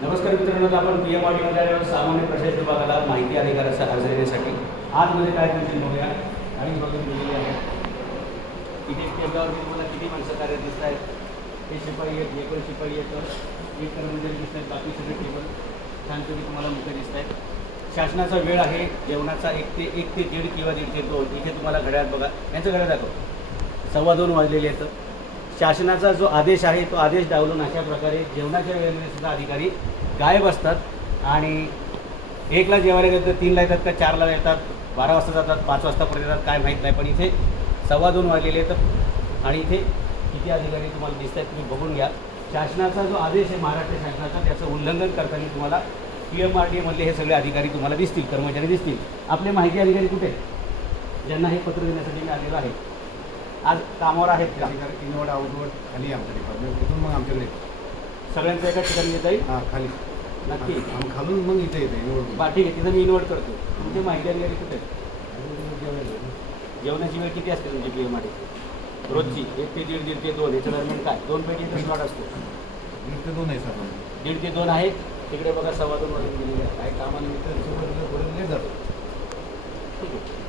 नमस्कार मित्रांनो आपण पी एम आरमध्ये सामान्य प्रशासन विभागाला माहिती अधिकाराचा अर्ज देण्यासाठी. आजमध्ये काय तुमची बघूया. आणि बघून दिलेली आहे किती टेबलावरती तुम्हाला किती माणसं कार्य दिसत आहेत. हे शिपाई आहेत हे शिपाई आहेत. एक कर्मचारी दिसत आहेत बाकी सगळे टेबल. छानपैकी तुम्हाला मुख्य दिसत आहेत. शासनाचा वेळ आहे जेवणाचा एक ते एक ते दीड किंवा दीड ते दोन. इथे तुम्हाला घड्याळ बघा. यांचं घड्याळ दाखव. सव्वा दोन वाजलेले आहेत. शासनाचा जो आदेश आहे तो आदेश डावलून अशा प्रकारे जेवणाच्या वेळेमध्ये सुद्धा अधिकारी गायब असतात आणि एकला जेवायला गेलं तर तीनला येतात का चारला येतात बारा वाजता जातात पाच वाजता येतात काय माहीत नाही. पण इथे सव्वा दोन वाजलेले आहेत आणि इथे किती अधिकारी तुम्हाला दिसत आहेत तुम्ही बघून घ्या. शासनाचा जो आदेश आहे महाराष्ट्र शासनाचा त्याचं उल्लंघन करताना तुम्हाला पी एम आर टीमधले हे सगळे अधिकारी तुम्हाला दिसतील कर्मचारी दिसतील. आपले माहिती अधिकारी कुठे? आहेत? ज्यांना हे पत्र देण्यासाठी मी आलेलो आहे. आज कामावर आहेत का? इनवर्ड आउटवर्ड खाली आहे आमचं डिपार्टमेंट तिथून मग आमच्याकडे. सगळ्यांचं एका ठिकाणी येता येईल? हां खाली. नक्की. आम्ही खालून मग इथे येते इनवर्ड बा ठीक आहे तिथं मी इन्व्हर्ट करतो? तुमची माहिती अधिकारी कुठे? जेवणाची वेळ किती असते तुमची पी एम आर रोजची? एक ते दीड दीड ते दोन. याच्या दरम्यान काय? दोन पेटीचा स्लॉट असतो. दीड ते दोन आहे सर दीड ते दोन आहेत. तिकडे बघा सव्वा दोन वाजून गेलेले काय कामानिमित्त? थोडं लेट जातो. ठीक आहे.